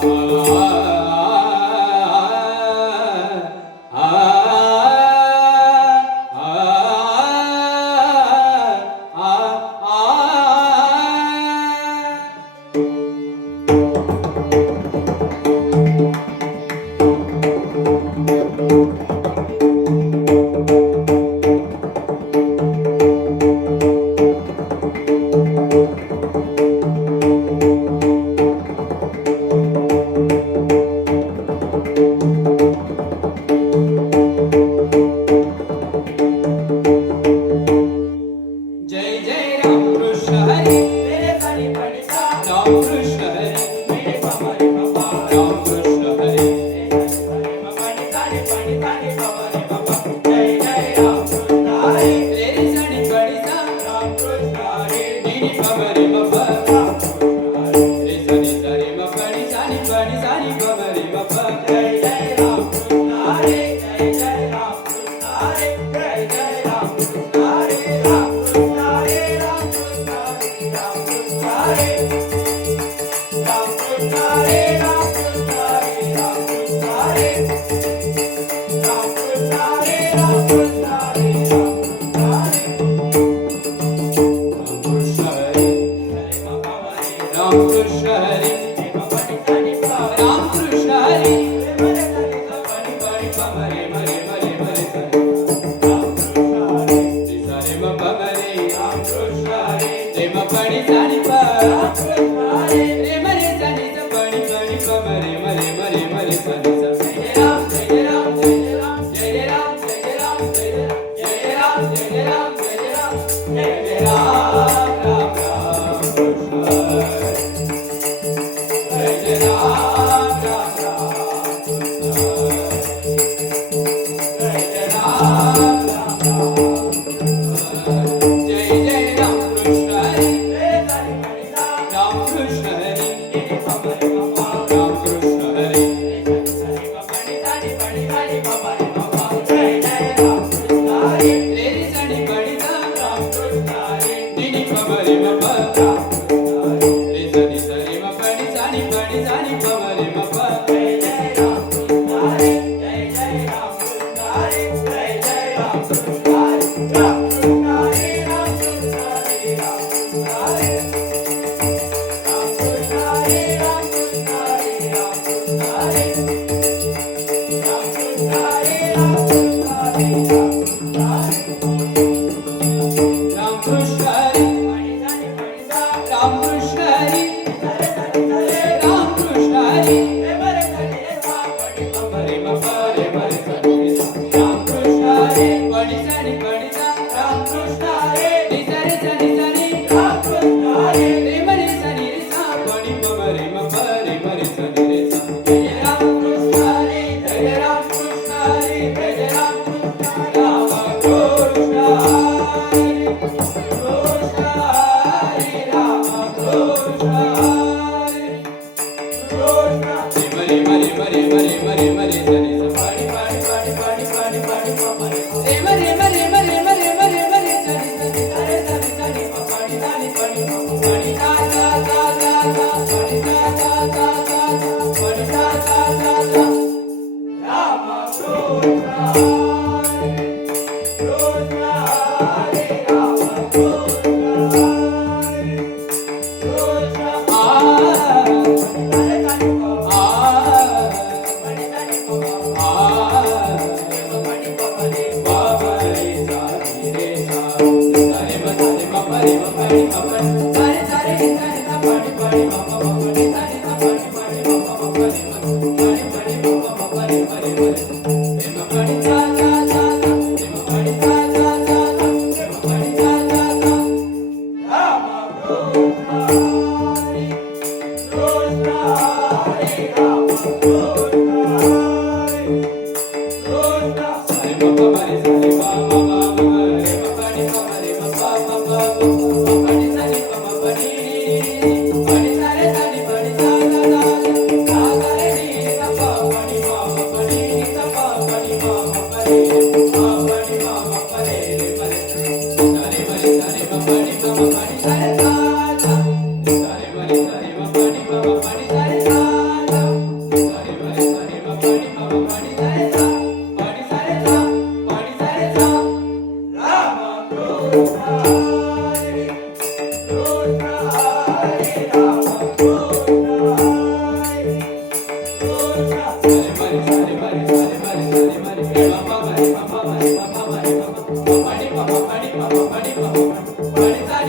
Oh. Ram Ram Hare Thank you. Lord. Oh.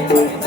Thank you.